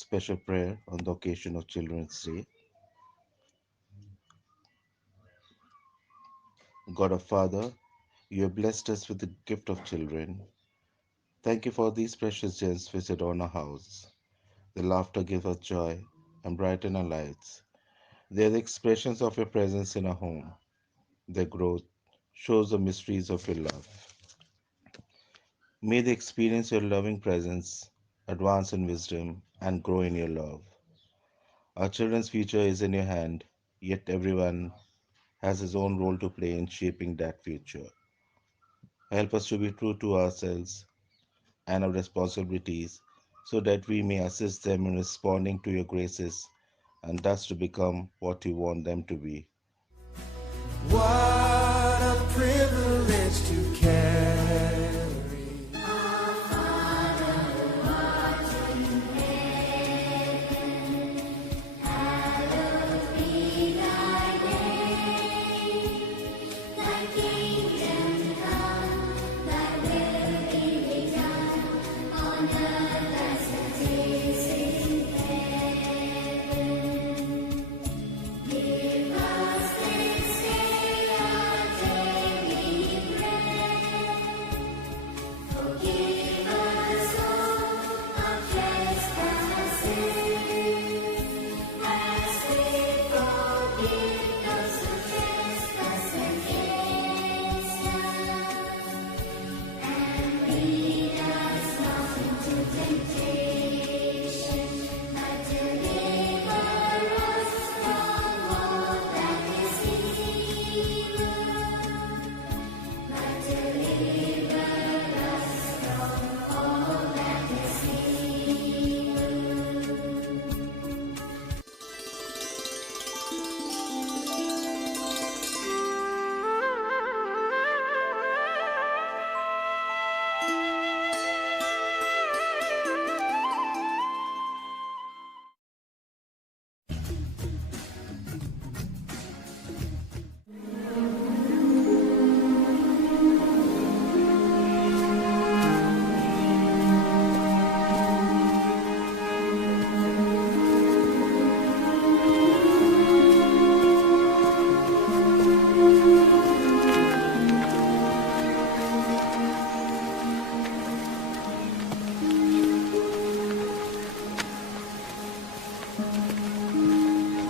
special prayer on the occasion of Children's Day. God of Father, you have blessed us with the gift of children. Thank you for these precious gems visit on our house. The laughter gives us joy and brighten our lives. They are the expressions of your presence in our home. Their growth shows the mysteries of your love. May they experience your loving presence, advance in wisdom, and grow in your love. Our children's future is in your hand, yet everyone has his own role to play in shaping that future. Help us to be true to ourselves and our responsibilities so that we may assist them in responding to your graces and thus to become what you want them to be. What a privilege to carry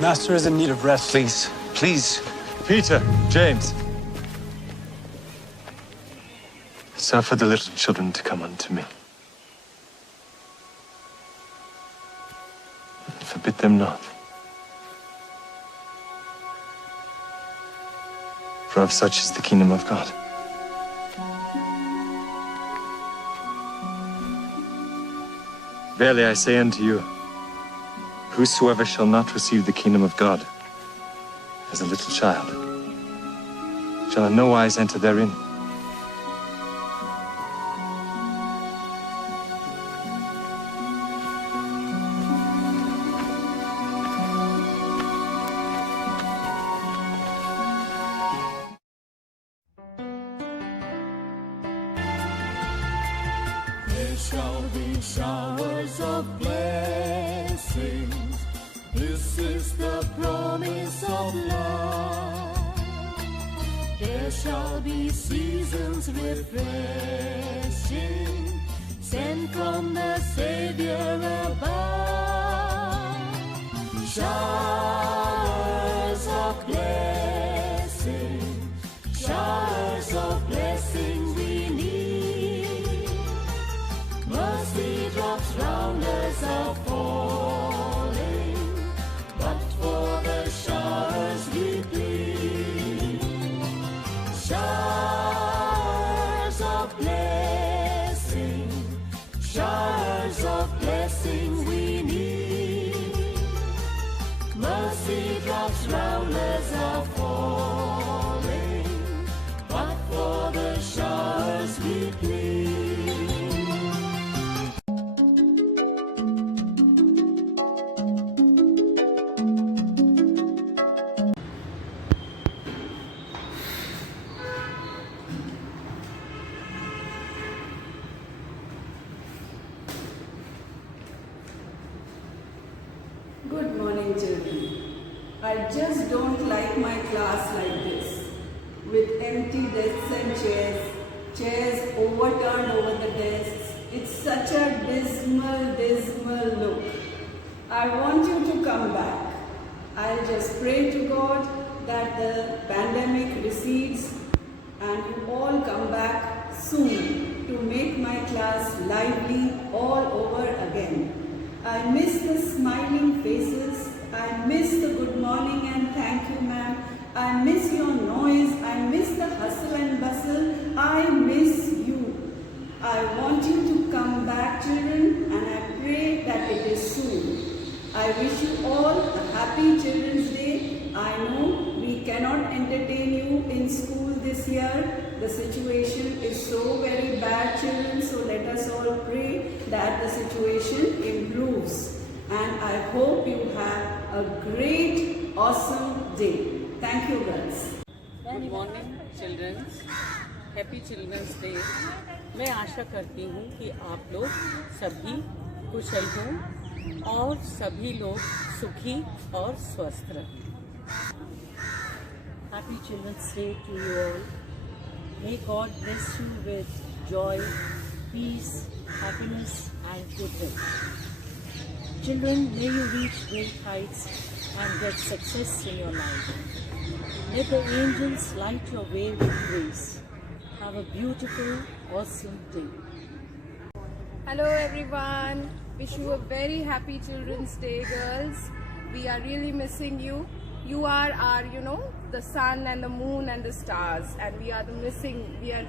Master is in need of rest. Please, please. Peter, James. Suffer the little children to come unto me. Forbid them not. For of such is the kingdom of God. Verily I say unto you, whosoever shall not receive the kingdom of God as a little child shall in no wise enter therein. There shall be showers of blessings. This is the promise of love. There shall be seasons refreshing, sent from the Savior above. Showers of blessing, showers of blessing we need. Mercy drops round us are falling, but for the showers we plead. Showers of blessing, showers of blessing we need. Mercy drops round us are falling, but for the showers we plead. just don't like my class like this, with empty desks and chairs overturned over the desks. It's such a dismal look. I want you to come back. I'll just pray to God that the pandemic recedes and you all come back soon to make my class lively all over again. I miss the smiling faces. I miss the good morning and thank you, ma'am. I miss your noise. I miss the hustle and bustle. I miss you. I want you to come back, children, and I pray that it is soon. I wish you all a happy Children's Day. I know we cannot entertain you in school this year. The situation is so very bad, children, so let us all pray that the situation improves. And I hope you have a great, awesome day. Thank you, girls. Good morning childrens, happy children's day. मैं आशा करती हूँ कि आप लोग सभी कुशल हों और सभी लोग सुखी और स्वस्थ रहें। Happy Children's Day to you all. May God bless you with joy, peace, happiness and good health. Children, may you reach great heights and get success in your life. May the angels light your way with grace. Have a beautiful, awesome day. Hello everyone, wish you a very happy Children's Day, girls. We are really missing you. You are our, the sun and the moon and the stars, and we are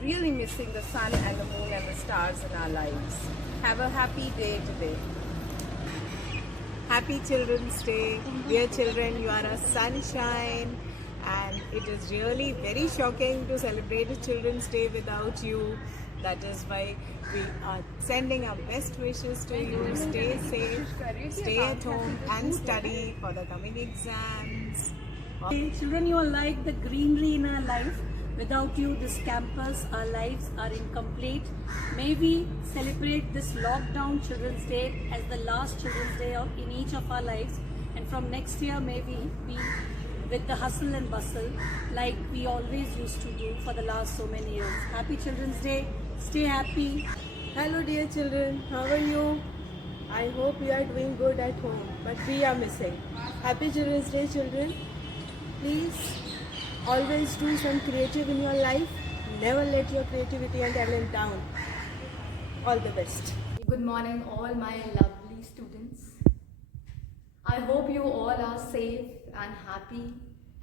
really missing the sun and the moon and the stars in our lives. Have a happy day today. Happy Children's Day. Dear children, you are a sunshine, and it is really very shocking to celebrate a Children's Day without you. That is why we are sending our best wishes to you. Stay safe, stay at home and study for the coming exams. Children, you are like the greenery in our life. Without you, this campus, our lives are incomplete. May we celebrate this lockdown Children's Day as the last Children's Day in each of our lives. And from next year, may we be with the hustle and bustle like we always used to do for the last so many years. Happy Children's Day. Stay happy. Hello dear children, how are you? I hope you are doing good at home, but we are missing. Happy Children's Day, children. Please always do some creative in your life. Never let your creativity and talent down. All the best. Good morning, all my lovely students. I hope you all are safe and happy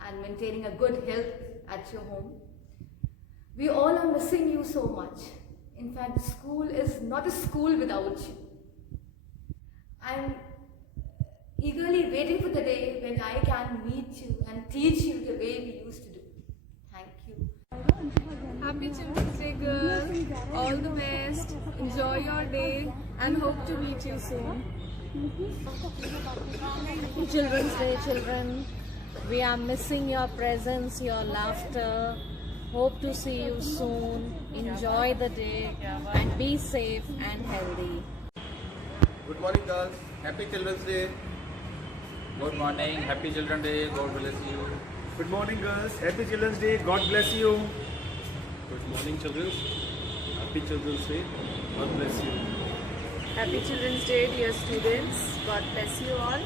and maintaining a good health at your home. We all are missing you so much. In fact, school is not a school without you. I'm eagerly waiting for the day when I can meet you and teach you the way we used to do. Thank you. Happy Children's Day, girls. All the best. Enjoy your day and hope to meet you soon. Happy Children's Day, children. We are missing your presence, your laughter. Hope to see you soon. Enjoy the day and be safe and healthy. Good morning, girls. Happy Children's Day. Good morning. Happy Children's Day. God bless you. Good morning, girls. Happy Children's Day. God bless you. Good morning, children. Happy Children's Day. God bless you. Happy Children's Day, dear students. God bless you all.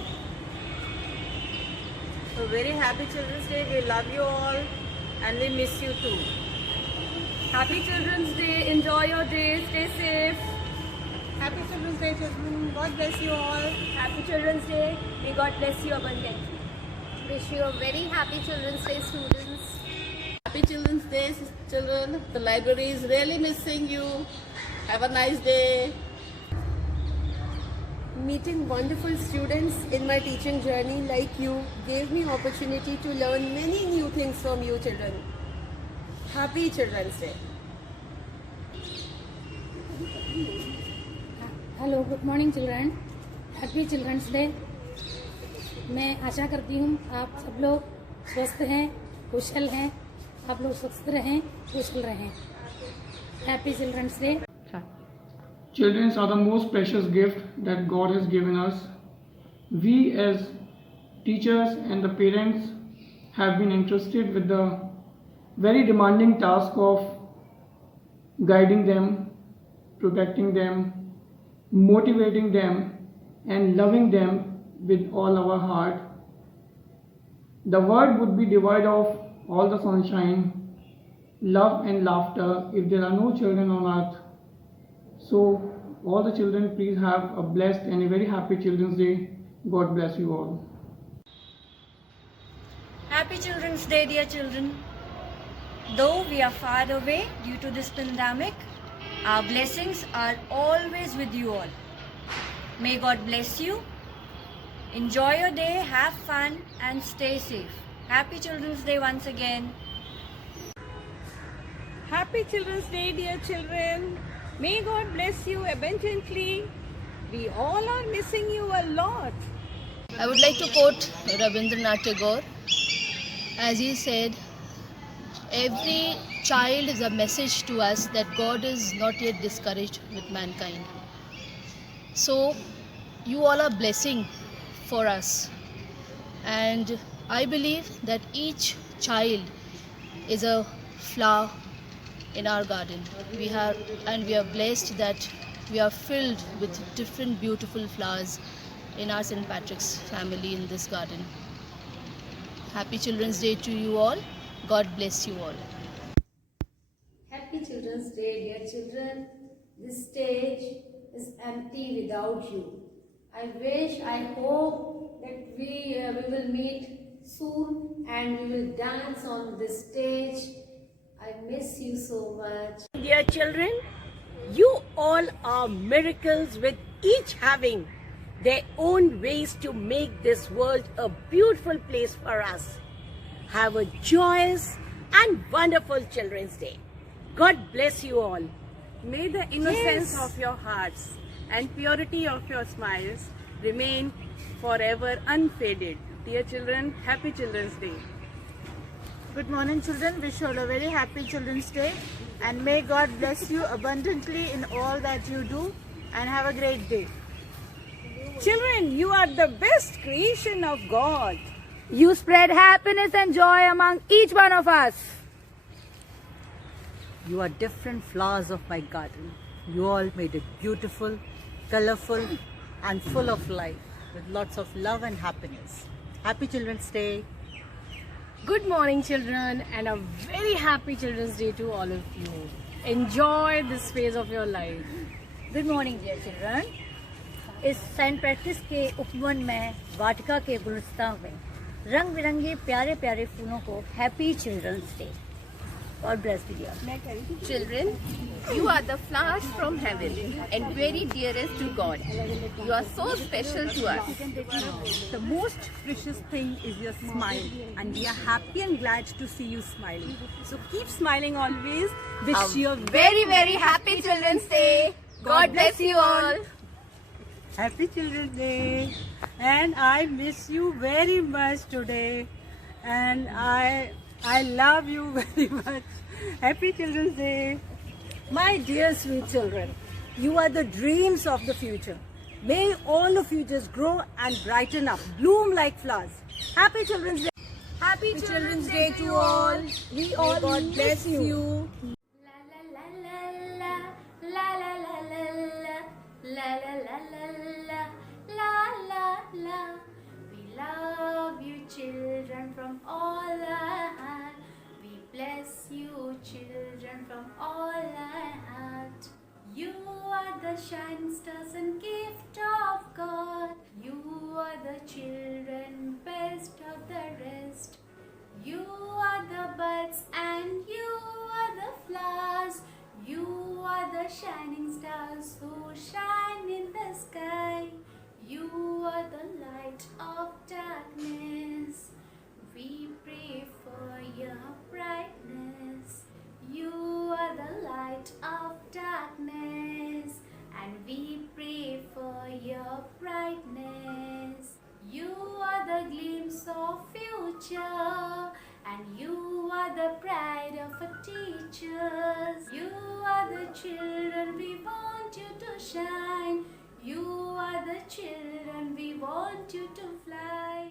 A very happy Children's Day. We love you all and we miss you too. Happy Children's Day. Enjoy your day. Stay safe. Happy Children's Day, children. God bless you all. Happy Children's Day. May God bless you abundantly. Wish you a very happy Children's Day, students. Happy Children's Day, children. The library is really missing you. Have a nice day. Meeting wonderful students in my teaching journey like you gave me opportunity to learn many new things from you children. Happy Children's Day. Hello good morning children, happy children's day. मैं आशा करती हूँ आप सब लोग स्वस्थ हैं, कुशल हैं, आप लोग स्वस्थ रहें, कुशल रहें। Happy children's day. Children are the most precious gift that God has given us. We as teachers and the parents have been entrusted with the very demanding task of guiding them, protecting them, motivating them, and loving them with all our heart. The world would be devoid of all the sunshine, love and laughter if there are no children on earth. So all the children, please have a blessed and a very happy Children's Day. God bless you all. Happy Children's Day, dear children. Though we are far away due to this pandemic, our blessings are always with you all. May God bless you. Enjoy your day, have fun and stay safe. Happy Children's Day once again. Happy Children's Day, dear children. May God bless you abundantly. We all are missing you a lot. I would like to quote Rabindranath Tagore. As he said, every child is a message to us that God is not yet discouraged with mankind. So you all are blessing for us, and I believe that each child is a flower in our garden. We are blessed that we are filled with different beautiful flowers in our St. Patrick's family in this garden. Happy Children's Day to you all. God bless you all. Happy Children's Day, dear children. This stage is empty without you. I hope that we will meet soon and we will dance on this stage. I miss you so much. Dear children, you all are miracles, with each having their own ways to make this world a beautiful place for us. Have a joyous and wonderful Children's Day. God bless you all. May the innocence of your hearts and purity of your smiles remain forever unfaded. Dear children, happy Children's Day. Good morning, children. Wish you all a very happy Children's Day, and may God bless you abundantly in all that you do, and have a great day. Children, you are the best creation of God. You spread happiness and joy among each one of us. You are different flowers of my garden. You all made it beautiful, colorful, and full of life, with lots of love and happiness. Happy Children's Day. Good morning, children, and a very happy Children's Day to all of you. Enjoy this phase of your life. Good morning, dear children. इस Saint पैट्रिक्स के उपवन में वाटिका के गुलदस्ता में रंग बिरंगे प्यारे प्यारे फूलों को हैप्पी चिल्ड्रंस डे और ब्लेस दिया. Children, you are the flowers from heaven and very dearest to God. You are so special to us. The most precious thing is your smile, and we are happy and glad to see you smiling. So keep smiling always. Wish you a very, very happy Children's Day. God bless you all. Happy Children's Day. And I miss you very much today. And I love you very much. Happy Children's Day. My dear sweet children, you are the dreams of the future. May all of you just grow and brighten up, bloom like flowers. Happy Children's Day. Happy Children's Day to all. We all God bless you. La la la la la la la la la la la la. We love you, children, from all our heart. We bless you, children, from all our heart. You are the shining stars and gift of God. You are the children, best of the rest. You are the buds and you are the flowers. You are the shining stars who shine in the sky. You are the light of darkness. We pray for your brightness. You are the light of darkness, and we pray for your brightness. You are the glimpse of future, and you are the pride of our teachers. You are the children, we want you to shine. You are the children, we want you to fly.